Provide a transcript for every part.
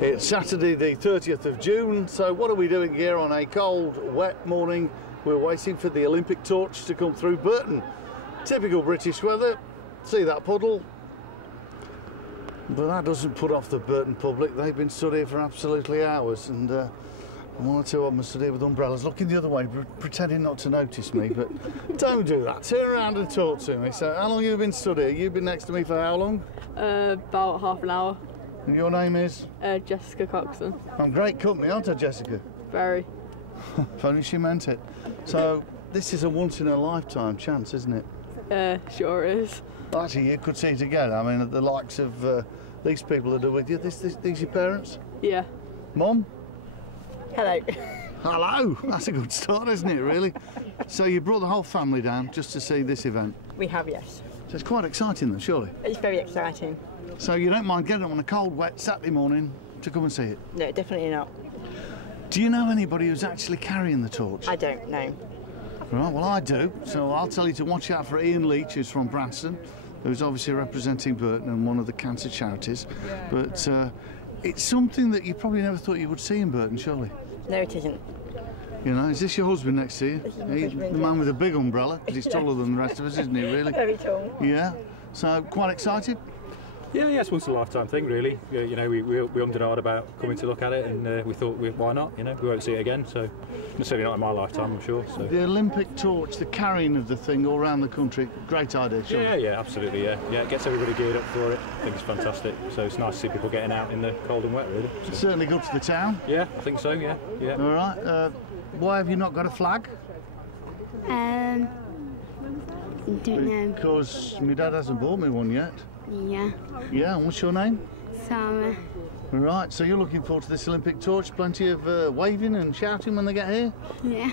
It's Saturday the 30th of June, so what are we doing here on a cold, wet morning? We're waiting for the Olympic torch to come through Burton. Typical British weather. See that puddle? But that doesn't put off the Burton public. They've been stood here for absolutely hours, and one or two of them are stood here with umbrellas, looking the other way, pretending not to notice me, but don't do that. Turn around and talk to me. So how long have you been stood here? You've been next to me for how long? About half an hour. And your name is? Jessica Coxon. I'm great company, aren't I, Jessica? Very. If only she meant it. So this is a once-in-a-lifetime chance, isn't it? Sure is. Actually, you could see it again. I mean, the likes of these people that are with you. These your parents? Yeah. Mum? Hello. Hello. That's a good start, isn't it, really? So you brought the whole family down just to see this event? We have, yes. So it's quite exciting then, surely? It's very exciting. So you don't mind getting up on a cold, wet Saturday morning to come and see it? No, definitely not. Do you know anybody who's actually carrying the torch? I don't know. Right, well I do, so I'll tell you to watch out for Ian Leech, who's from Branston, who's obviously representing Burton and one of the cancer charities. But it's something that you probably never thought you would see in Burton, surely? No, it isn't. You know, is this your husband next to you? He's the man with a big umbrella, because he's taller than the rest of us, isn't he, really? Very tall. Yeah, so quite excited? Yeah, it's once in a lifetime thing, really. You know, we ummed and ahed about coming to look at it, and we thought, why not? You know, we won't see it again, so certainly not in my lifetime, I'm sure. So. The Olympic torch, the carrying of the thing all around the country, great idea, surely? Yeah, absolutely, yeah. It gets everybody geared up for it. I think it's fantastic. So it's nice to see people getting out in the cold and wet, really. So. Certainly good for the town. Yeah, I think so. Yeah. All right. Why have you not got a flag? Don't know. Because my dad hasn't bought me one yet. Yeah. Yeah, and what's your name? Sarah. Right, so you're looking forward to this Olympic torch, plenty of waving and shouting when they get here? Yeah.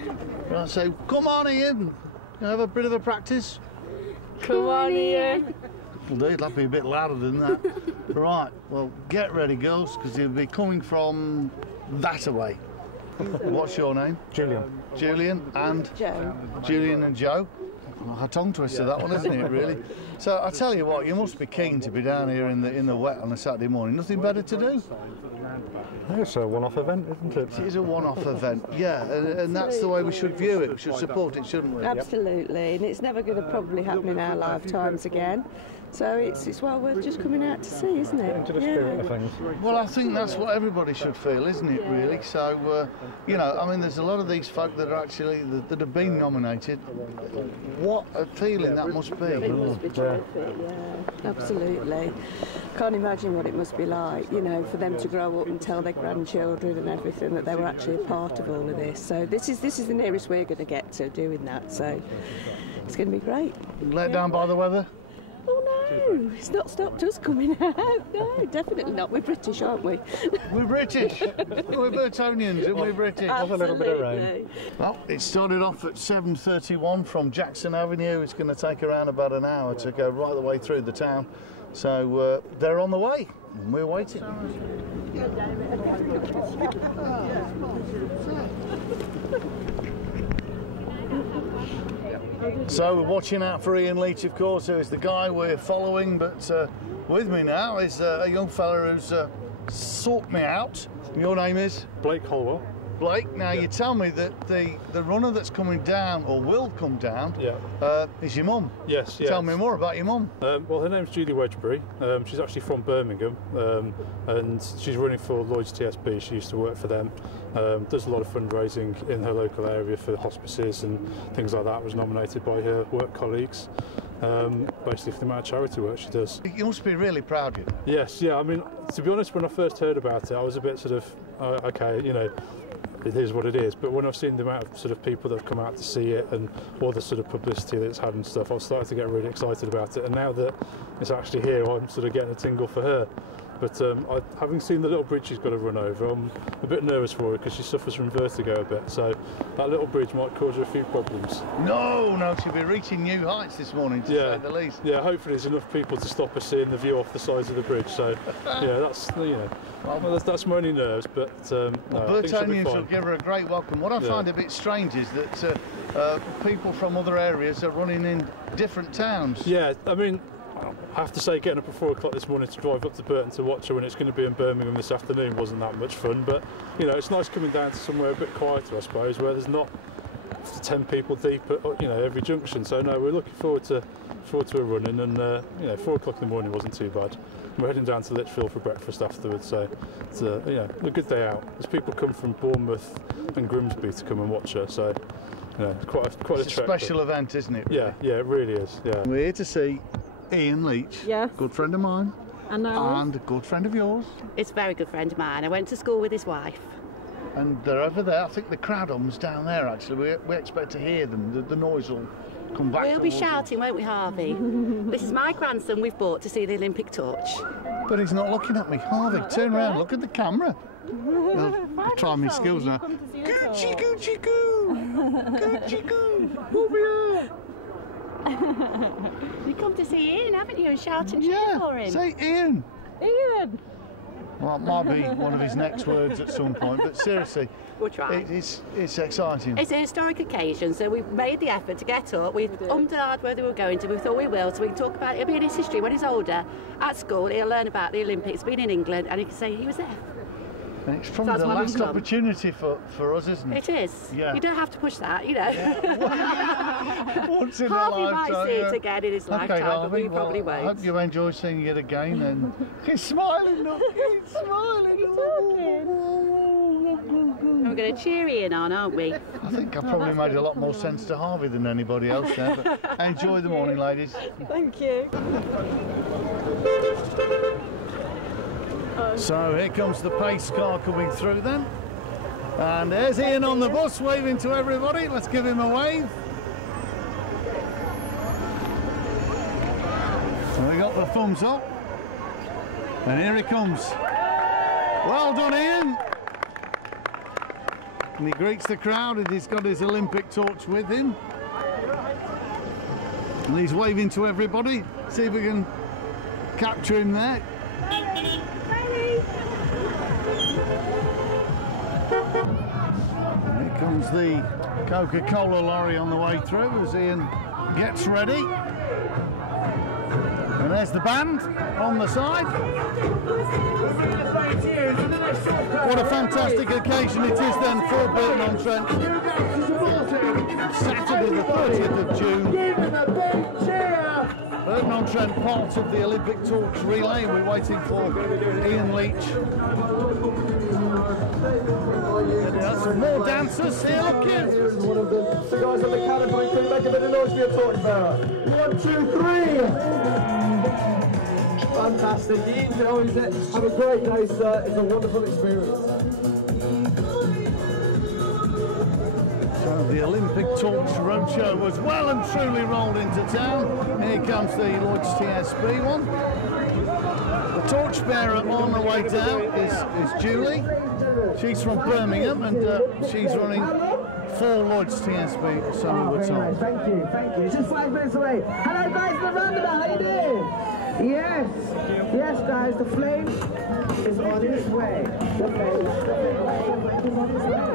Right, so come on Ian, have a bit of a practice. Come on, Ian. Well, it'll have to be a bit louder than that. Right, well, get ready girls, because he'll be coming from that away. What's your name? Julian. Julian and? Joe. Julian and Joe. A tongue twister, that one, isn't it, really? So I tell you what, you must be keen to be down here in the wet on a Saturday morning. Nothing better to do. It's a one-off event, isn't it? It is a one-off event, yeah, and that's the way we should view it. We should support it, shouldn't we? Absolutely, and it's never going to probably happen in our lifetimes again. So it's well worth just coming out to see, isn't it? Into the spirit of things. Well, I think that's what everybody should feel, isn't it, really? So, you know, I mean, there's a lot of these folk that are actually, that have been nominated. What a feeling that must be. It must be terrific, yeah, absolutely. Can't imagine what it must be like, you know, for them to grow up and tell their grandchildren and everything that they were actually a part of all of this. So this is the nearest we're going to get to doing that, so it's going to be great. Let down by the weather? Oh no, it's not stopped us coming out. No, definitely not. We're British, aren't we? We're British. We're Burtonians and we're British. Absolutely. A little bit of rain. Well, it started off at 7:31 from Jackson Avenue. It's going to take around about an hour to go right the way through the town. So they're on the way and we're waiting. So we're watching out for Ian Leech, of course, who is the guy we're following, but with me now is a young fella who's sought me out. Your name is? Blake Holwell. Blake, now you tell me that the runner that's coming down, or will come down, is your mum. Yes. Tell me more about your mum. Well, her name's Julie Wedgbury. She's actually from Birmingham, and she's running for Lloyd's TSB. She used to work for them. Does a lot of fundraising in her local area for hospices and things like that. Was nominated by her work colleagues, basically for the amount of charity work she does. You must be really proud, you know. Yes, yeah. I mean, to be honest, when I first heard about it, I was a bit sort of, okay, you know, it is what it is. But when I've seen the amount of sort of people that have come out to see it and all the sort of publicity that it's had and stuff, I've started to get really excited about it. And now that it's actually here, I'm sort of getting a tingle for her. But having seen the little bridge she's got to run over, I'm a bit nervous for her because she suffers from vertigo a bit. So that little bridge might cause her a few problems. No, she'll be reaching new heights this morning, to say the least. Yeah, hopefully there's enough people to stop her seeing the view off the sides of the bridge. So yeah, that's, you know, well, that's my only nerves. But no, Burtonians will give her a great welcome. What I find a bit strange is that people from other areas are running in different towns. Yeah, I mean, I have to say, getting up at 4 o'clock this morning to drive up to Burton to watch her when it's going to be in Birmingham this afternoon wasn't that much fun. But you know, it's nice coming down to somewhere a bit quieter, I suppose, where there's not 10 people deep at every junction. So no, we're looking forward to a running, and 4 o'clock in the morning wasn't too bad. We're heading down to Lichfield for breakfast afterwards, so it's a good day out. There's people come from Bournemouth and Grimsby to come and watch her, so it's quite a trek. Special event, isn't it? Yeah, yeah, it really is. Yeah. We're here to see Ian Leech, Yes. good friend of mine, And and a good friend of yours. It's a very good friend of mine. I went to school with his wife. And they're over there. I think the crowd home's down there, actually. We expect to hear them. The noise will come back. We'll be towards shouting, won't we, Harvey? This is my grandson we've brought to see the Olympic torch. them. But he's not looking at me. Harvey, turn around, look at the camera. I'll try my skills now. Gucci, Gucci, goo! Gucci, goo! Pull me out! You come to see Ian, haven't you, and shout and cheer for him? Say Ian. Ian! Well, it might be one of his next words at some point, but seriously, We'll try. it's exciting. It's a historic occasion, so we've made the effort to get up. We've ummed and ahed where they were going to. We thought we will, so we can talk about it. It'll be in his history. When he's older, at school, he'll learn about the Olympics, been in England, and he can say he was there. And it's probably That's the my last big club. opportunity for us, isn't it? It is. Yeah. You don't have to push that, Once in a Harvey lifetime. might see it yeah. again in his Okay, lifetime, but Harvey, we probably well, I won't. hope you enjoy seeing it again. And he's smiling, look, he's smiling. We're going to cheer Ian on, aren't we? I think I probably made a lot more sense to Harvey than anybody else there. But enjoy the morning, ladies. Thank you. So here comes the pace car coming through then. And there's Ian on the bus waving to everybody. Let's give him a wave. So we got the thumbs up. And here he comes. Well done, Ian. And he greets the crowd, and he's got his Olympic torch with him. And he's waving to everybody. See if we can capture him there. And here comes the Coca-Cola lorry on the way through as Ian gets ready. And there's the band on the side. What a fantastic occasion it is then for Burton-on-Trent. Saturday the 30th of June. Burton-on-Trent, part of the Olympic torch relay. We're waiting for Ian Leech. Some more dancers here, look in. One of the guys on the calibre can make a bit of noise for your torchbearer. 1, 2, 3. Fantastic. You enjoy it. Have a great day, sir. It's a wonderful experience. So the Olympic Torch Roadshow was well and truly rolled into town. Here comes the Lloyd's TSB one. The torchbearer on the way down is Julie. She's from Birmingham, and she's running for Lloyd's TSB, so we were told. Thank you, thank you. It's just 5 minutes away. Hello guys, the roundabout, how you doing? Yes, yes guys, the flame is on its way. The flame is on its way.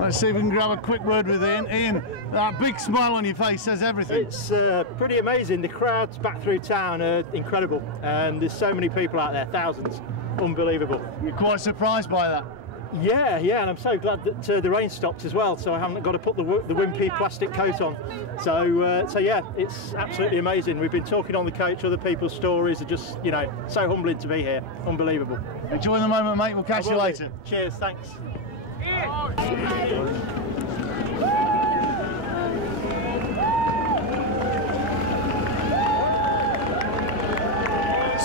Let's see if we can grab a quick word with Ian. Ian, that big smile on your face says everything. It's pretty amazing. The crowds back through town are incredible. There's so many people out there, thousands. Unbelievable. You're quite surprised by that? Yeah, and I'm so glad that the rain stopped as well, so I haven't got to put the wimpy plastic coat on. So yeah, it's absolutely amazing. We've been talking on the coach, other people's stories are just, so humbling to be here. Unbelievable. Enjoy the moment, mate. We'll catch you later. Cheers, thanks.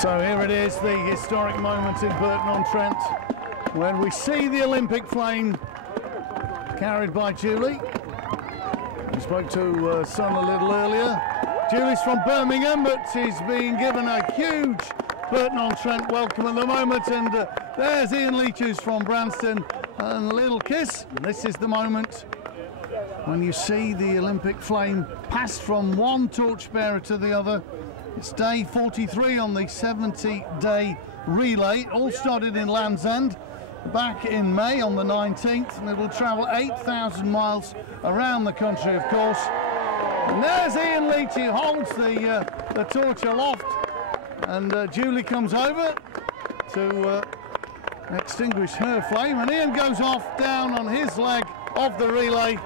So here it is, the historic moment in Burton-on-Trent, when we see the Olympic flame carried by Julie. We spoke to son a little earlier. Julie's from Birmingham, but she's being given a huge Burton-on-Trent welcome at the moment. And there's Ian Leech, who's from Branston, and a little kiss. And this is the moment when you see the Olympic flame pass from one torchbearer to the other. It's day 43 on the 70-day relay. It all started in Land's End back in May on the 19th, and it will travel 8,000 miles around the country, of course. And there's Ian Leech, who holds the torch aloft, and Julie comes over to extinguish her flame, and Ian goes off down on his leg of the relay.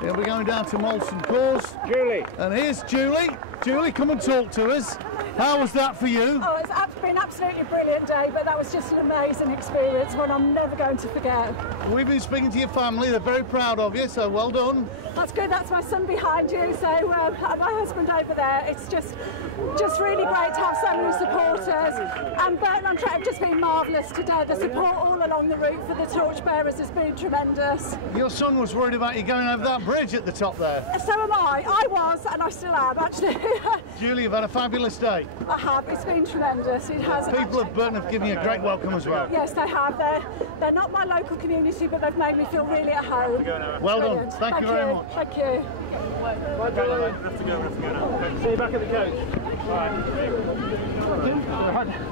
He'll be going down to Molson Course. Julie. And here's Julie. Julie, come and talk to us. How was that for you? Oh, it's been absolutely brilliant day, but that was just an amazing experience, one I'm never going to forget. We've been speaking to your family. They're very proud of you, so well done. That's good. That's my son behind you, so my husband over there. It's just really great to have so many supporters. And Burton on Trent have just been marvellous today. The support all along the route for the torchbearers has been tremendous. Your son was worried about you going over that bridge at the top there. So am I. I was, and I still am, actually. Julie, you've had a fabulous day. I have. It's been tremendous. It has. People of Burton have given you a great welcome as well. Yes, they have. They're not my local community, but they've made me feel really at home. Well done. Thank you very much. Thank you. Bye, Julie. We have to go now. See you back at the coach.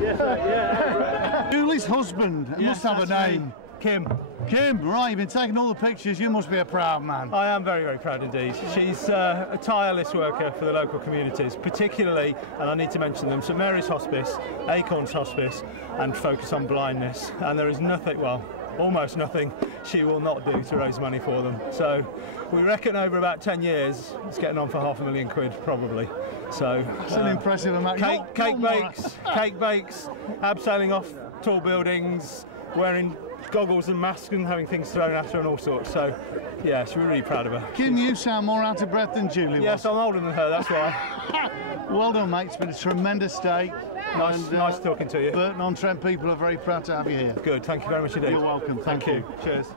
Yeah. Julie's husband must have a name. Kim. Kim, right, you've been taking all the pictures. You must be a proud man. I am very, very proud indeed. She's a tireless worker for the local communities, particularly, and I need to mention them, St Mary's Hospice, Acorns Hospice, and Focus on Blindness. And there is nothing, well, almost nothing she will not do to raise money for them. So we reckon over about 10 years, it's getting on for £500,000 probably. So it's an impressive amount. Cake bakes, abseiling off tall buildings, wearing goggles and masks and having things thrown at her and all sorts. So yeah, we're really proud of her. Kim, you sound more out of breath than Julie was. Yes, I'm older than her, that's why. Well done, mate. It's been a tremendous day. Nice talking to you. Burton on Trent people are very proud to have you here. Good, thank you very much indeed. You're welcome. Thank you. Cheers.